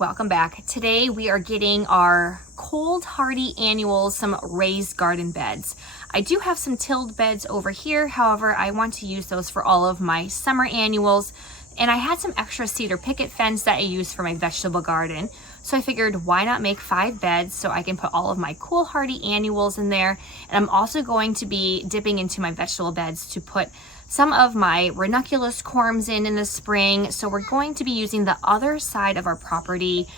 welcome back. Today we are getting our cold hardy annuals some raised garden beds. I do have some tilled beds over here, however I want to use those for all of my summer annuals, and I had some extra cedar picket fence that I use for my vegetable garden, so I figured why not make 5 beds so I can put all of my cool hardy annuals in there. And I'm also going to be dipping into my vegetable beds to put some of my ranunculus corms in the spring. So we're going to be using the other side of our property,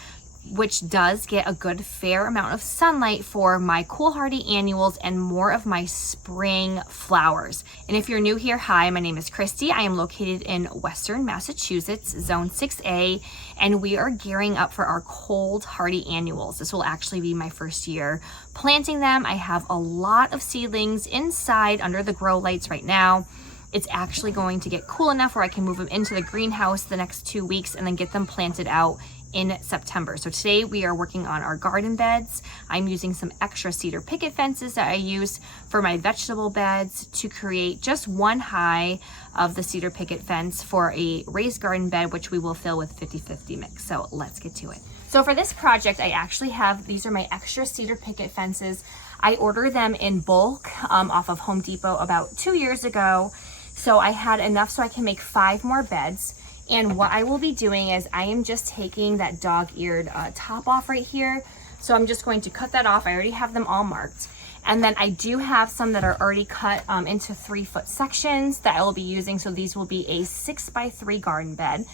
which does get a good fair amount of sunlight, for my cool hardy annuals and more of my spring flowers. And if you're new here, hi, my name is Christy. I am located in Western Massachusetts, Zone 6A, and we are gearing up for our cold hardy annuals. This will actually be my first year planting them. I have a lot of seedlings inside under the grow lights right now. It's actually going to get cool enough where I can move them into the greenhouse the next 2 weeks and then get them planted out in September. So today we are working on our garden beds. I'm using some extra cedar picket fences that I use for my vegetable beds to create just one high of the cedar picket fence for a raised garden bed, which we will fill with 50-50 mix. So let's get to it. So for this project, I actually have, these are my extra cedar picket fences. I ordered them in bulk off of Home Depot about 2 years ago. So I had enough so I can make 5 more beds. And what I will be doing is I am just taking that dog-eared top off right here. So I'm just going to cut that off. I already have them all marked. And then I do have some that are already cut into 3-foot sections that I will be using. So these will be a 6x3 garden bed.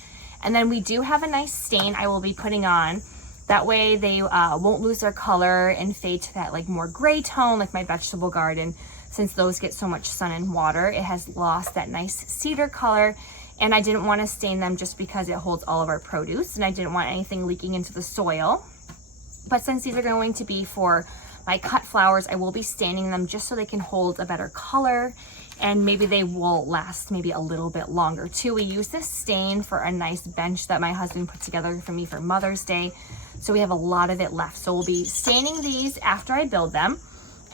And then we do have a nice stain I will be putting on. That way they won't lose their color and fade to that like more gray tone like my vegetable garden. Since those get so much sun and water, it has lost that nice cedar color. And I didn't want to stain them just because it holds all of our produce, and I didn't want anything leaking into the soil. But since these are going to be for my cut flowers, I will be staining them just so they can hold a better color, and maybe they will last maybe a little bit longer too. We use this stain for a nice bench that my husband put together for me for Mother's Day. So we have a lot of it left. So we'll be staining these after I build them.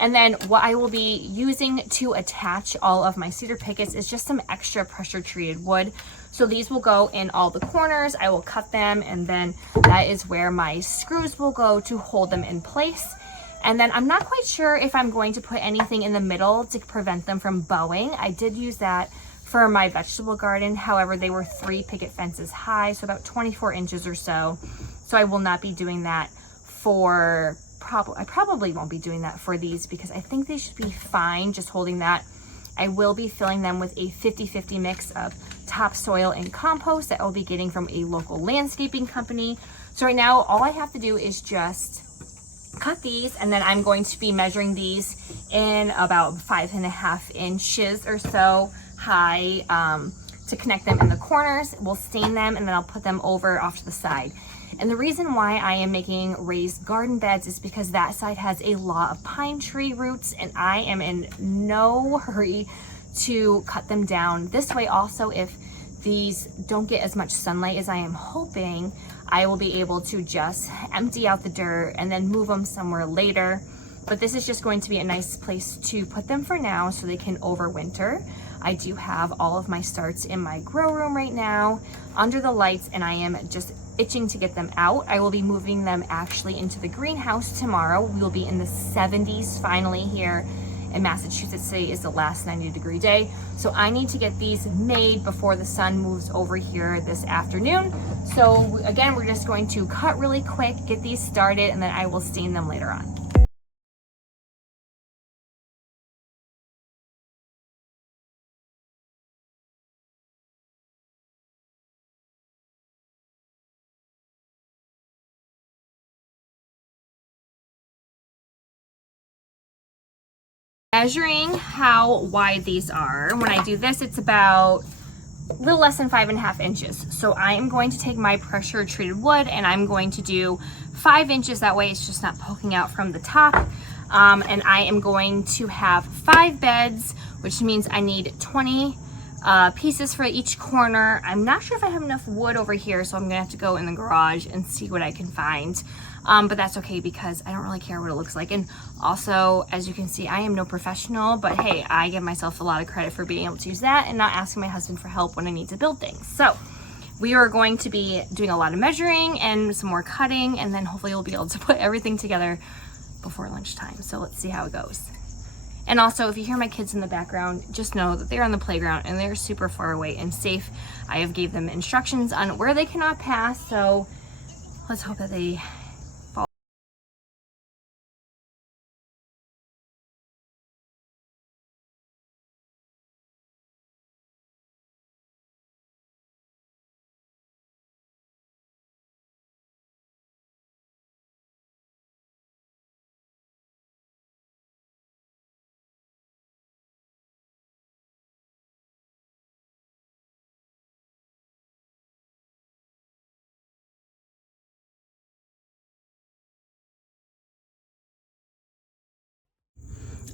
And then what I will be using to attach all of my cedar pickets is just some extra pressure treated wood. So these will go in all the corners. I will cut them, and then that is where my screws will go to hold them in place. And then I'm not quite sure if I'm going to put anything in the middle to prevent them from bowing. I did use that for my vegetable garden. However, they were 3 picket fences high, so about 24 inches or so. So I will not be doing that for I probably won't be doing that for these because I think they should be fine just holding that. I will be filling them with a 50-50 mix of topsoil and compost that I'll be getting from a local landscaping company. So right now, all I have to do is just cut these, and then I'm going to be measuring these in about 5.5 inches or so high to connect them in the corners. We'll stain them, and then I'll put them over off to the side. And the reason why I am making raised garden beds is because that side has a lot of pine tree roots, and I am in no hurry to cut them down. This way also, if these don't get as much sunlight as I am hoping, I will be able to just empty out the dirt and then move them somewhere later. But this is just going to be a nice place to put them for now so they can overwinter. I do have all of my starts in my grow room right now under the lights, and I am just itching to get them out. I will be moving them actually into the greenhouse tomorrow. We will be in the 70s finally here in Massachusetts. Today is the last 90-degree day. So I need to get these made before the sun moves over here this afternoon. So again, we're just going to cut really quick, get these started, and then I will stain them later on. Measuring how wide these are, when I do this, it's about a little less than 5.5 inches. So I am going to take my pressure treated wood and I'm going to do 5 inches. That way it's just not poking out from the top. And I am going to have 5 beds, which means I need 20 pieces for each corner. I'm not sure if I have enough wood over here, so I'm gonna have to go in the garage and see what I can find. But that's okay because I don't really care what it looks like. And also, as you can see, I am no professional, but hey, I give myself a lot of credit for being able to use that and not asking my husband for help when I need to build things. So We are going to be doing a lot of measuring and some more cutting, and then hopefully we'll be able to put everything together before lunchtime. So let's see how it goes. And also, if you hear my kids in the background, just know that they're on the playground and they're super far away and safe. I have gave them instructions on where they cannot pass, so let's hope that they follow.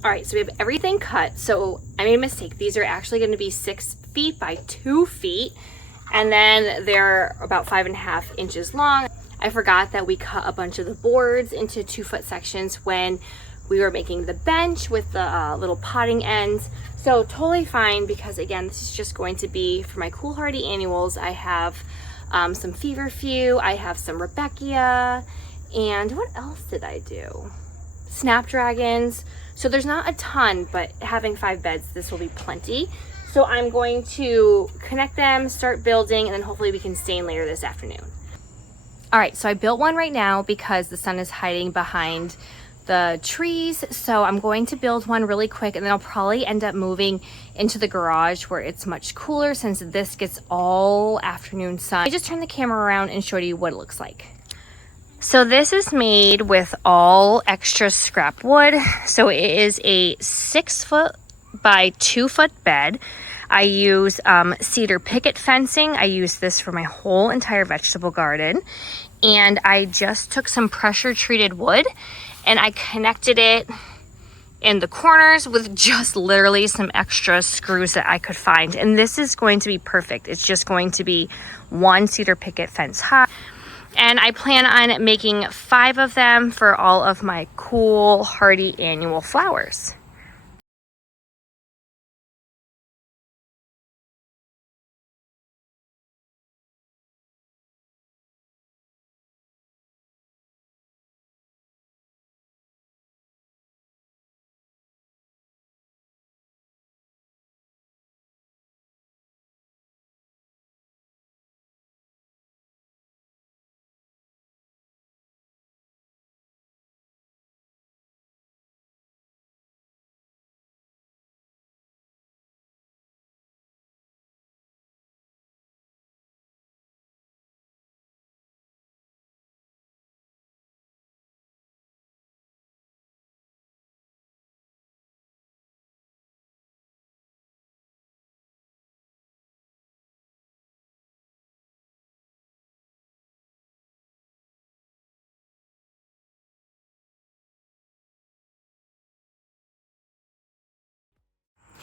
All right, so we have everything cut. So I made a mistake. These are actually going to be 6 feet by 2 feet, and then they're about 5.5 inches long. I forgot that we cut a bunch of the boards into 2-foot sections when we were making the bench with the little potting ends. So totally fine, because again, this is just going to be for my cool hardy annuals. I have some feverfew, I have some Rebecca, and what else did I do? Snapdragons. So there's not a ton, but having 5 beds, this will be plenty. So I'm going to connect them, start building, and then hopefully we can stain later this afternoon. All right, so I built one right now because the sun is hiding behind the trees. So I'm going to build one really quick, and then I'll probably end up moving into the garage where it's much cooler, since this gets all afternoon sun. I just turned the camera around and showed you what it looks like. So this is made with all extra scrap wood. So it is a 6 foot by 2 foot bed. I use cedar picket fencing. I use this for my whole entire vegetable garden. And I just took some pressure treated wood and I connected it in the corners with just literally some extra screws that I could find. And this is going to be perfect. It's just going to be 1 cedar picket fence high. And I plan on making 5 of them for all of my cool hardy annual flowers.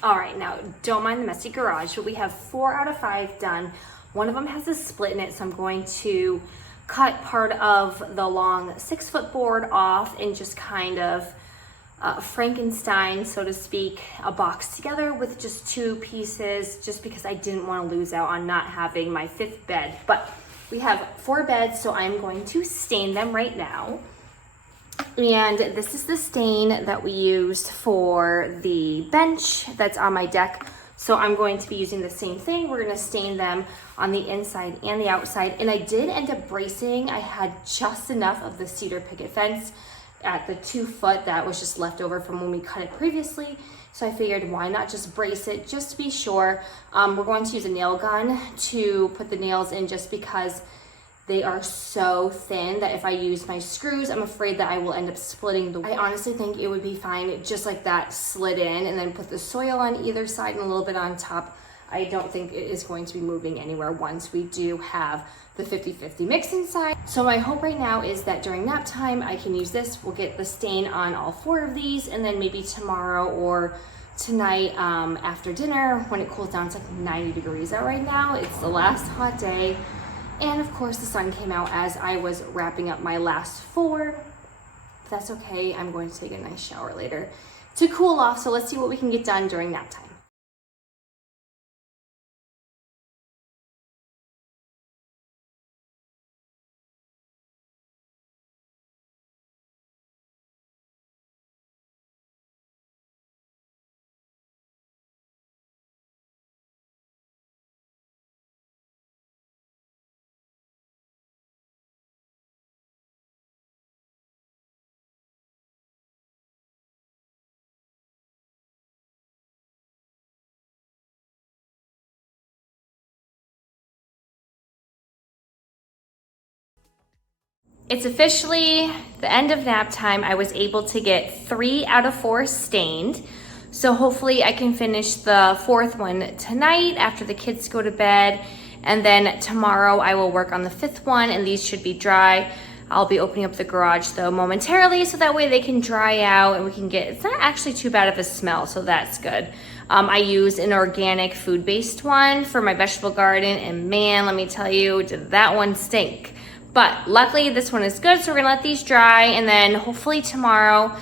All right, now don't mind the messy garage, but we have 4 out of 5 done. One of them has a split in it, so I'm going to cut part of the long 6-foot board off and just kind of Frankenstein, so to speak, a box together with just 2 pieces, just because I didn't want to lose out on not having my 5th bed. But we have 4 beds, so I'm going to stain them right now. And this is the stain that we used for the bench that's on my deck. So I'm going to be using the same thing. We're going to stain them on the inside and the outside. And I did end up bracing. I had just enough of the cedar picket fence at the 2 foot that was just left over from when we cut it previously. So I figured, why not just brace it just to be sure. We're going to use a nail gun to put the nails in, just because they are so thin that if I use my screws, I'm afraid that I will end up splitting the. I honestly think it would be fine just like that, slid in, and then put the soil on either side and a little bit on top. I don't think it is going to be moving anywhere once we do have the 50-50 mix inside. So my hope right now is that during nap time, I can use this. We'll get the stain on all 4 of these, and then maybe tomorrow or tonight after dinner, when it cools down, it's like 90 degrees out right now. It's the last hot day. And of course the sun came out as I was wrapping up my last 4. But that's okay, I'm going to take a nice shower later to cool off. So let's see what we can get done during nap time. It's officially the end of nap time. I was able to get 3 out of 4 stained. So hopefully I can finish the 4th one tonight after the kids go to bed. And then tomorrow I will work on the 5th one, and these should be dry. I'll be opening up the garage though momentarily so that way they can dry out and we can get, it's not actually too bad of a smell, so that's good. I use an organic food-based one for my vegetable garden, and man, let me tell you, did that one stink. But luckily this one is good, so we're gonna let these dry, and then hopefully tomorrow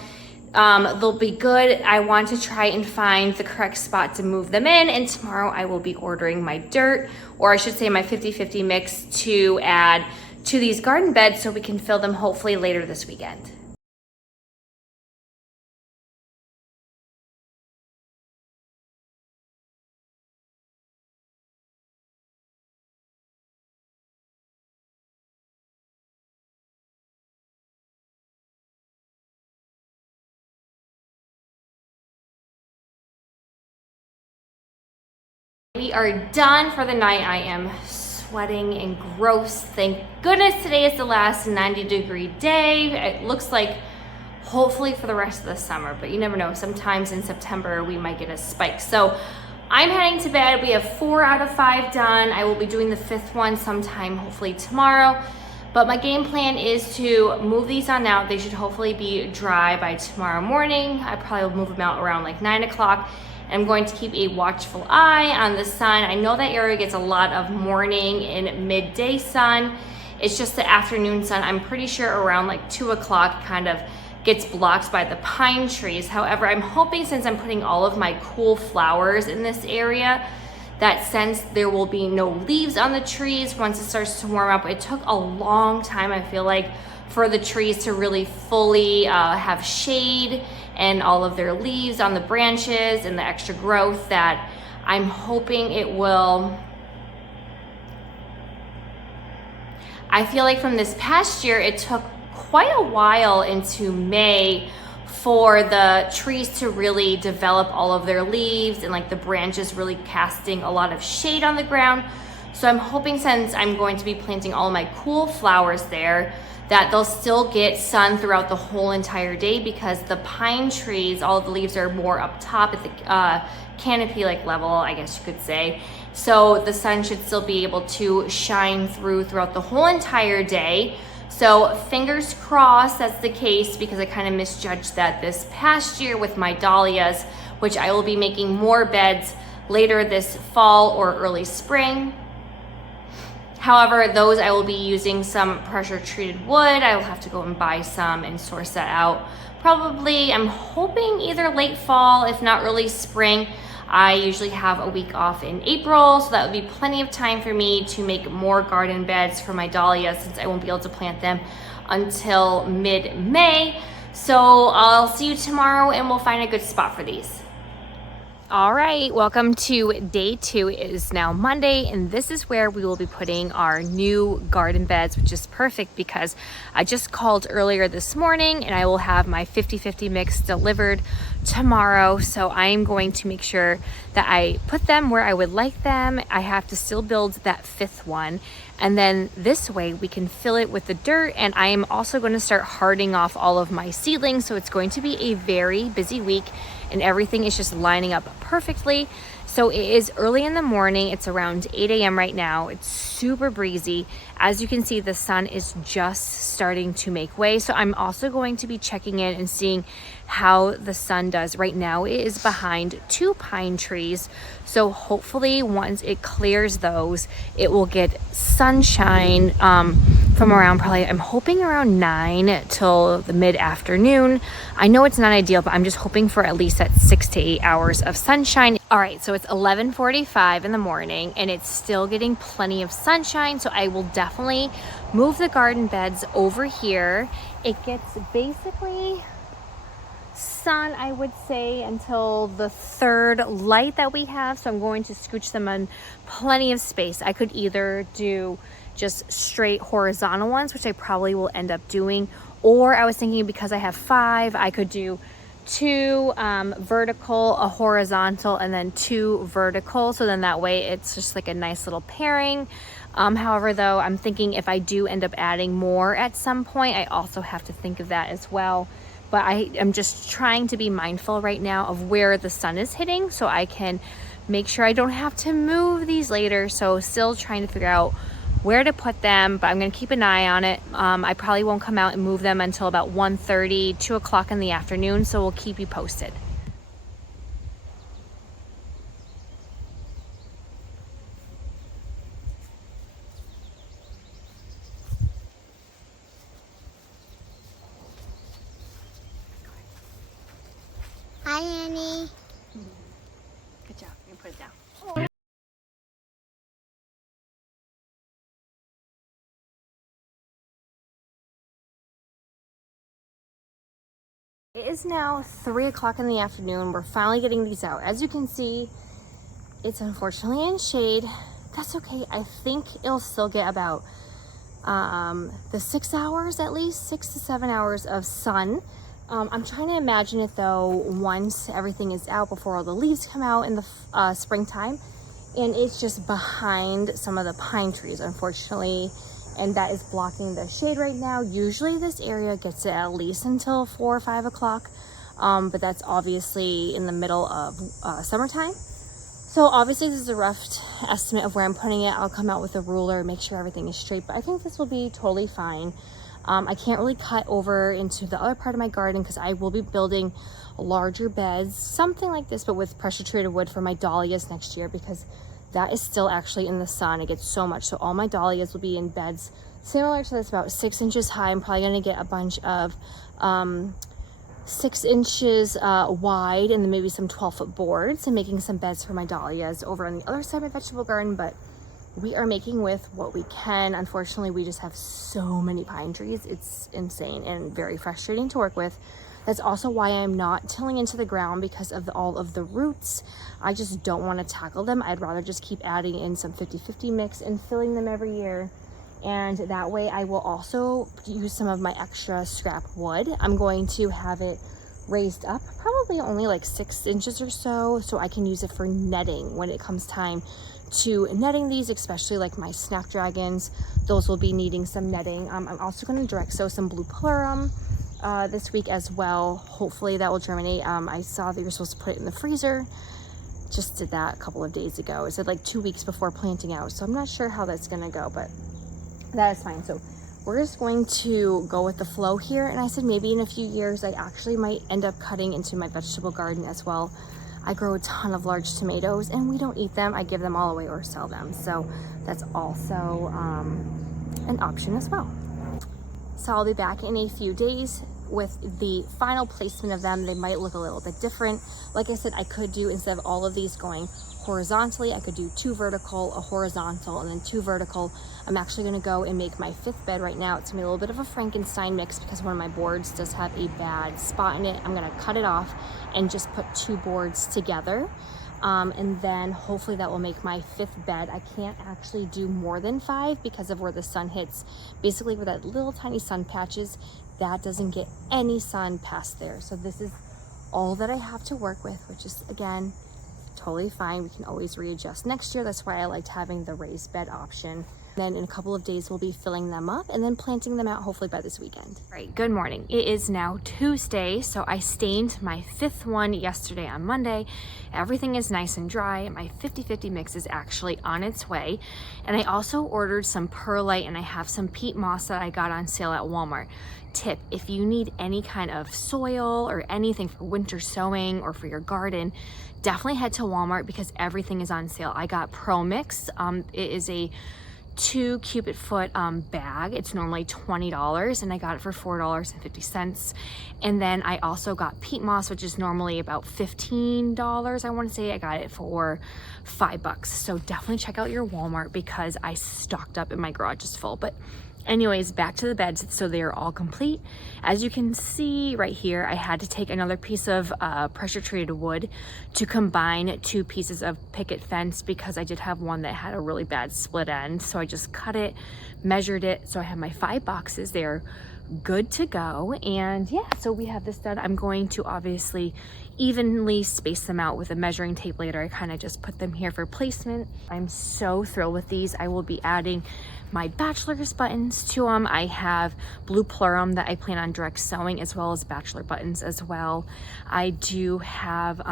they'll be good. I want to try and find the correct spot to move them in, and tomorrow I will be ordering my dirt, or I should say my 50-50 mix, to add to these garden beds so we can fill them hopefully later this weekend. We are done for the night. I am sweating and gross. Thank goodness today is the last 90-degree day. It looks like hopefully for the rest of the summer, but you never know. Sometimes in September we might get a spike. So I'm heading to bed. We have 4 out of 5 done. I will be doing the 5th one sometime hopefully tomorrow. But my game plan is to move these on out. They should hopefully be dry by tomorrow morning. I probably will move them out around like 9 o'clock. I'm going to keep a watchful eye on the sun. I know that area gets a lot of morning and midday sun. It's just the afternoon sun. I'm pretty sure around like 2 o'clock kind of gets blocked by the pine trees. However, I'm hoping, since I'm putting all of my cool flowers in this area, that since there will be no leaves on the trees once it starts to warm up. It took a long time, I feel like, for the trees to really fully have shade and all of their leaves on the branches and the extra growth, that I'm hoping it will. I feel like from this past year, it took quite a while into May for the trees to really develop all of their leaves and like the branches really casting a lot of shade on the ground. So I'm hoping, since I'm going to be planting all of my cool flowers there, that they'll still get sun throughout the whole entire day, because the pine trees, all of the leaves are more up top at the canopy like level, I guess you could say. So the sun should still be able to shine throughout the whole entire day. So fingers crossed that's the case, because I kind of misjudged that this past year with my dahlias, which I will be making more beds later this fall or early spring. However, those I will be using some pressure treated wood. I will have to go and buy some and source that out. Probably, I'm hoping either late fall, if not early spring. I usually have a week off in April, so that would be plenty of time for me to make more garden beds for my dahlias, since I won't be able to plant them until mid-May. So I'll see you tomorrow and we'll find a good spot for these. All right, welcome to day 2. It is now Monday, and this is where we will be putting our new garden beds, which is perfect because I just called earlier this morning and I will have my 50-50 mix delivered tomorrow. So I am going to make sure that I put them where I would like them. I have to still build that 5th one, and then this way we can fill it with the dirt. And I am also going to start hardening off all of my seedlings, so it's going to be a very busy week and everything is just lining up perfectly. So it is early in the morning. It's around 8 a.m. right now. It's super breezy. As you can see, the sun is just starting to make way. So I'm also going to be checking in and seeing how the sun does. Right now it is behind 2 pine trees. So hopefully once it clears those, it will get sunshine from around, probably, I'm hoping around 9 till the mid-afternoon. I know it's not ideal, but I'm just hoping for at least that 6 to 8 hours of sunshine. All right, so it's 11:45 in the morning and it's still getting plenty of sunshine. So I will definitely move the garden beds over here. It gets basically sun, I would say, until the 3rd light that we have. So I'm going to scooch them on plenty of space. I could either do just straight horizontal ones, which I probably will end up doing, or I was thinking because I have 5, I could do two vertical, a horizontal, and then two vertical. So then that way it's just like a nice little pairing. However, though, I'm thinking if I do end up adding more at some point, I also have to think of that as well. But I am just trying to be mindful right now of where the sun is hitting so I can make sure I don't have to move these later. So still trying to figure out where to put them, but I'm going to keep an eye on it. I probably won't come out and move them until about 1:30, 2 o'clock in the afternoon, so we'll keep you posted. Hi, Annie. Good job. You can put it down. It is now 3 o'clock in the afternoon. We're finally getting these out. As you can see, it's unfortunately in shade. That's okay. I think it'll still get about the 6 hours, at least 6 to 7 hours of sun. I'm trying to imagine it though once everything is out, before all the leaves come out in the springtime, and it's just behind some of the pine trees, unfortunately, and that is blocking the shade right now. Usually this area gets it at least until 4 or 5 o'clock, but that's obviously in the middle of summertime. So obviously this is a rough estimate of where I'm putting it. I'll come out with a ruler, make sure everything is straight, but I think this will be totally fine. I can't really cut over into the other part of my garden because I will be building larger beds, something like this, but with pressure treated wood for my dahlias next year, because that is still actually in the sun. It gets so much. So all my dahlias will be in beds similar to this, about 6 inches high. I'm probably going to get a bunch of 6 inches wide, and then maybe some 12-foot boards, and making some beds for my dahlias over on the other side of my vegetable garden. But we are making with what we can. Unfortunately, we just have so many pine trees. It's insane and very frustrating to work with. That's also why I'm not tilling into the ground, because of all of the roots. I just don't want to tackle them. I'd rather just keep adding in some 50-50 mix and filling them every year. And that way I will also use some of my extra scrap wood. I'm going to have it raised up, probably only like 6 inches or so I can use it for netting when it comes time to netting these, especially like my snapdragons. Those will be needing some netting. I'm also going to direct sow some blue plurum this week as well. Hopefully that will germinate. I saw that you're supposed to put it in the freezer. Just did that a couple of days ago. It said like 2 weeks before planting out, so I'm not sure how that's going to go, but that is fine. So we're just going to go with the flow here, and I said maybe in a few years I actually might end up cutting into my vegetable garden as well. I grow a ton of large tomatoes and we don't eat them. I give them all away or sell them. So that's also an option as well. So I'll be back in a few days with the final placement of them. They might look a little bit different. Like I said, I could do, instead of all of these going horizontally, I could do 2 vertical, a horizontal, and then 2 vertical. I'm actually going to go and make my 5th bed right now. It's going to be a little bit of a Frankenstein mix because one of my boards does have a bad spot in it. I'm going to cut it off and just put 2 boards together. And then hopefully that will make my 5th bed. I can't actually do more than 5 because of where the sun hits. Basically where that little tiny sun patches, that doesn't get any sun past there. So this is all that I have to work with, which is, again, totally fine. We can always readjust next year. That's why I liked having the raised bed option. Then in a couple of days, we'll be filling them up and then planting them out hopefully by this weekend. All right, good morning. It is now Tuesday, so I stained my 5th one yesterday on Monday. Everything is nice and dry. My 50-50 mix is actually on its way. And I also ordered some perlite, and I have some peat moss that I got on sale at Walmart. Tip, if you need any kind of soil or anything for winter sowing or for your garden, definitely head to Walmart because everything is on sale. I got Pro Mix. It is a 2 cubic foot bag. It's normally $20 and I got it for $4.50. And then I also got peat moss, which is normally about $15. I want to say I got it for $5. So definitely check out your Walmart because I stocked up and my garage is full. But anyways, back to the beds. So they are all complete. As you can see right here, I had to take another piece of pressure treated wood to combine 2 pieces of picket fence because I did have one that had a really bad split end. So I just cut it, measured it. So I have my 5 boxes. They're good to go. And yeah, so we have this done. I'm going to obviously evenly space them out with a measuring tape later. I kind of just put them here for placement. I'm so thrilled with these. I will be adding my bachelor's buttons to them. I have blue plurum that I plan on direct sewing, as well as bachelor buttons as well. I do have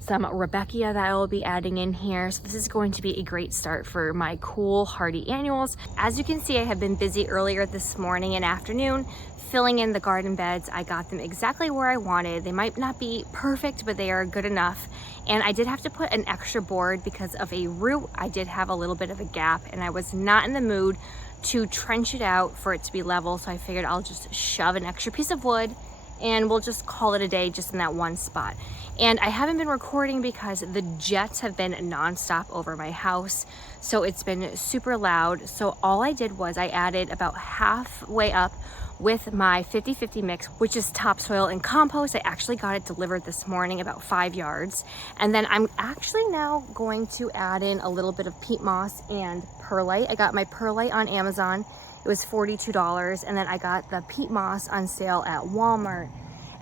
some Rebecca that I will be adding in here. So this is going to be a great start for my cool hardy annuals. As you can see, I have been busy earlier this morning and afternoon filling in the garden beds. I got them exactly where I wanted. They might not be perfect, but they are good enough. And I did have to put an extra board because of a root. I did have a little bit of a gap and I was not in the mood to trench it out for it to be level. So I figured I'll just shove an extra piece of wood and we'll just call it a day just in that one spot. And I haven't been recording because the jets have been nonstop over my house. So it's been super loud. So all I did was I added about halfway up with my 50-50 mix, which is topsoil and compost. I actually got it delivered this morning, about 5 yards. And then I'm actually now going to add in a little bit of peat moss and perlite. I got my perlite on Amazon. It was $42. And then I got the peat moss on sale at Walmart.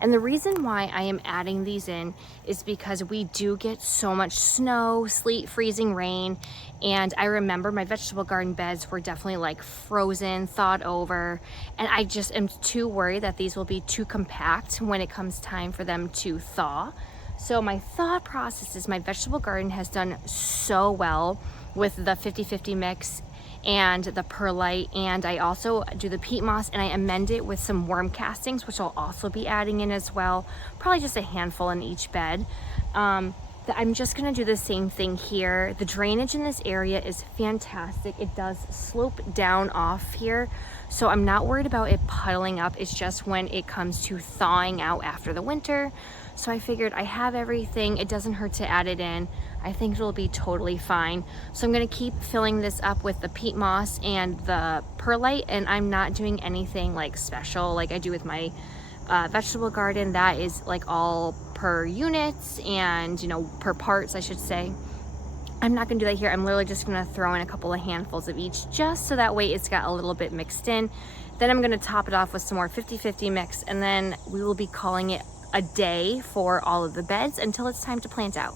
And the reason why I am adding these in is because we do get so much snow, sleet, freezing rain. And I remember my vegetable garden beds were definitely like frozen, thawed over. And I just am too worried that these will be too compact when it comes time for them to thaw. So my thought process is my vegetable garden has done so well with the 50-50 mix and the perlite, and I also do the peat moss and I amend it with some worm castings, which I'll also be adding in as well, probably just a handful in each bed. I'm just gonna do the same thing here. The drainage in this area is fantastic. It does slope down off here, so I'm not worried about it puddling up. It's just when it comes to thawing out after the winter. So I figured I have everything. It doesn't hurt to add it in. I think it'll be totally fine. So I'm gonna keep filling this up with the peat moss and the perlite, and I'm not doing anything like special like I do with my vegetable garden. That is like all per units and, you know, per parts, I should say. I'm not gonna do that here. I'm literally just gonna throw in a couple of handfuls of each, just so that way it's got a little bit mixed in. Then I'm gonna top it off with some more 50-50 mix, and then we will be calling it a day for all of the beds until it's time to plant out.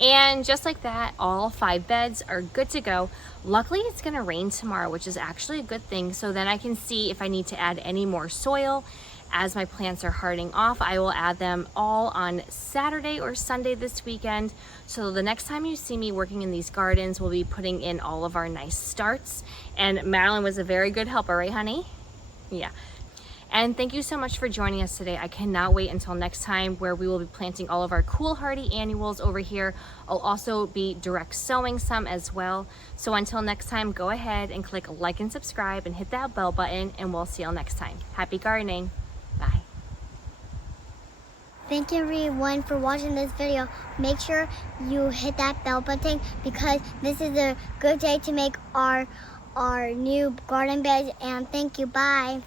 And just like that, all 5 beds are good to go. Luckily, it's gonna rain tomorrow, which is actually a good thing. So then I can see if I need to add any more soil. As my plants are hardening off, I will add them all on Saturday or Sunday this weekend. So the next time you see me working in these gardens, we'll be putting in all of our nice starts. And Madeline was a very good helper, right, honey? Yeah. And thank you so much for joining us today. I cannot wait until next time where we will be planting all of our cool hardy annuals over here. I'll also be direct sowing some as well. So until next time, go ahead and click like and subscribe and hit that bell button, and we'll see you next time. Happy gardening. Bye. Thank you everyone for watching this video. Make sure you hit that bell button because this is a good day to make our new garden beds. And thank you. Bye.